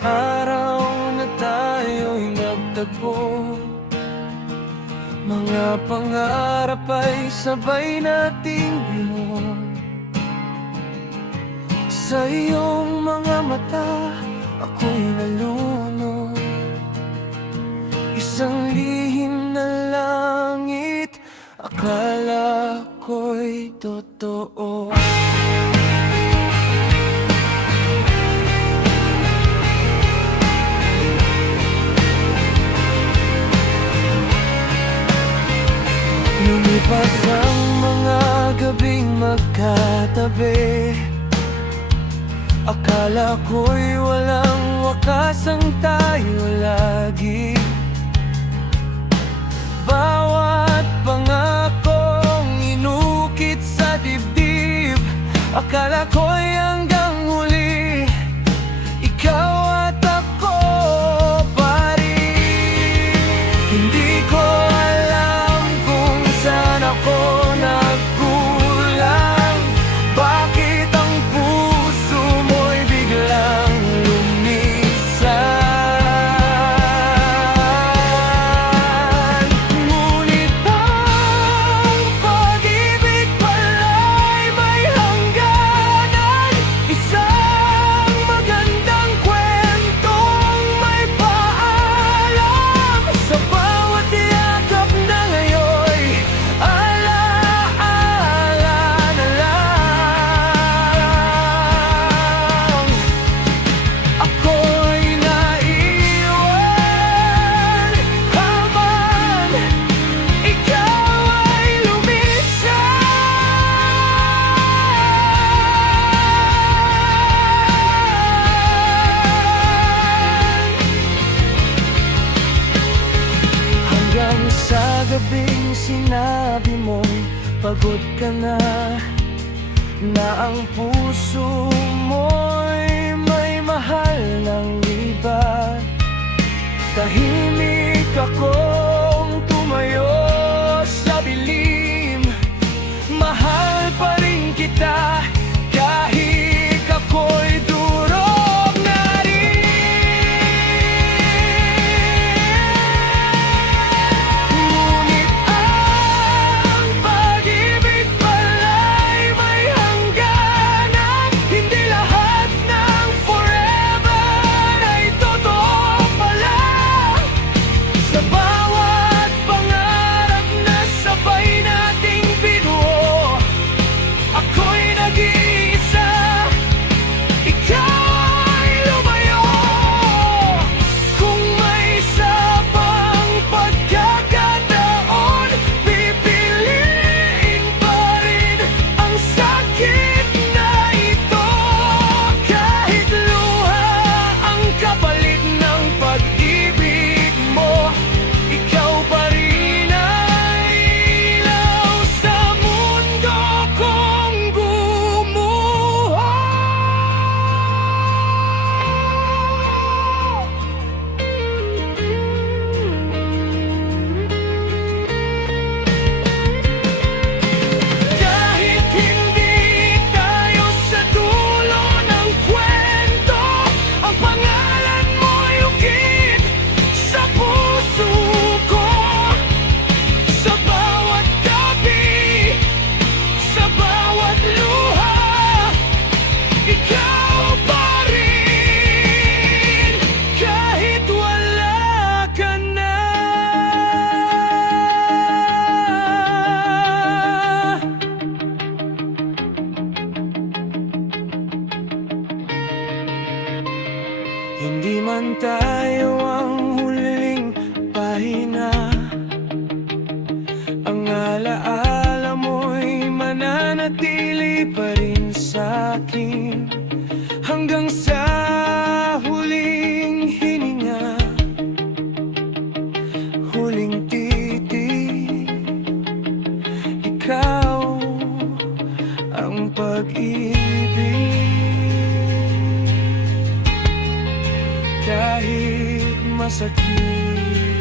araw na tayo'y nagtagpo, mga pangarap ay sabay nating binuo. Sa iyong mga mata ako'y nalunod, isang lihim na langit, akala ko'y totoo. Lumipas ang mga gabing magkatabi, akala ko'y walang wakas ang tayo lagi. Bawat pangakong inukit sa dibdib, akala ko'y hanggang huli, ikaw at ako pa rin. Hindi ko alam kung saan ako nagkulang, bakit ang puso mo'y biglang lumisan. Ngunit ang pag-ibig pala'y may hangganan, isang magandang kwentong may paalam. Sa bawat yakap na ngayon'y alaala na lang. Ako'y naiwan habang ikaw ay lumisan. Hanggang sa gabing sinabi mong pagod ka na ang puso mo'y may mahal ng iba. Tahimik akong tumayo sa dilim, mahal pa rin kita kahit ako'y durog na rin. Ngunit ang pag-ibig pala'y may hangganan, hindi lahat ng forever ay totoo pala. Sa bawat pangarap na sabay nating binuo, ako'y nag-iisa, ikaw ay lumayo. Kung may isa pang pagkakataon, pipiliin pa rin ang sakit na ito. Kahit luha ang kapalit ng pag-ibig mo, ikaw pa rin ay ilaw sa mundo kong gumuho. Kahit hindi tayo sa dulo ng kwento, ang pangalan mo'y ukit sa puso ko. Sa bawat gabi, sa bawat luha, ikaw pa rin, kahit wala ka na. Hindi man tayo ang huling pahina, ang alaala mo'y mananatili pa rin sa'kin hanggang sa huling hininga, huling titig. Ikaw ang pag-ibig. Kahit masakit,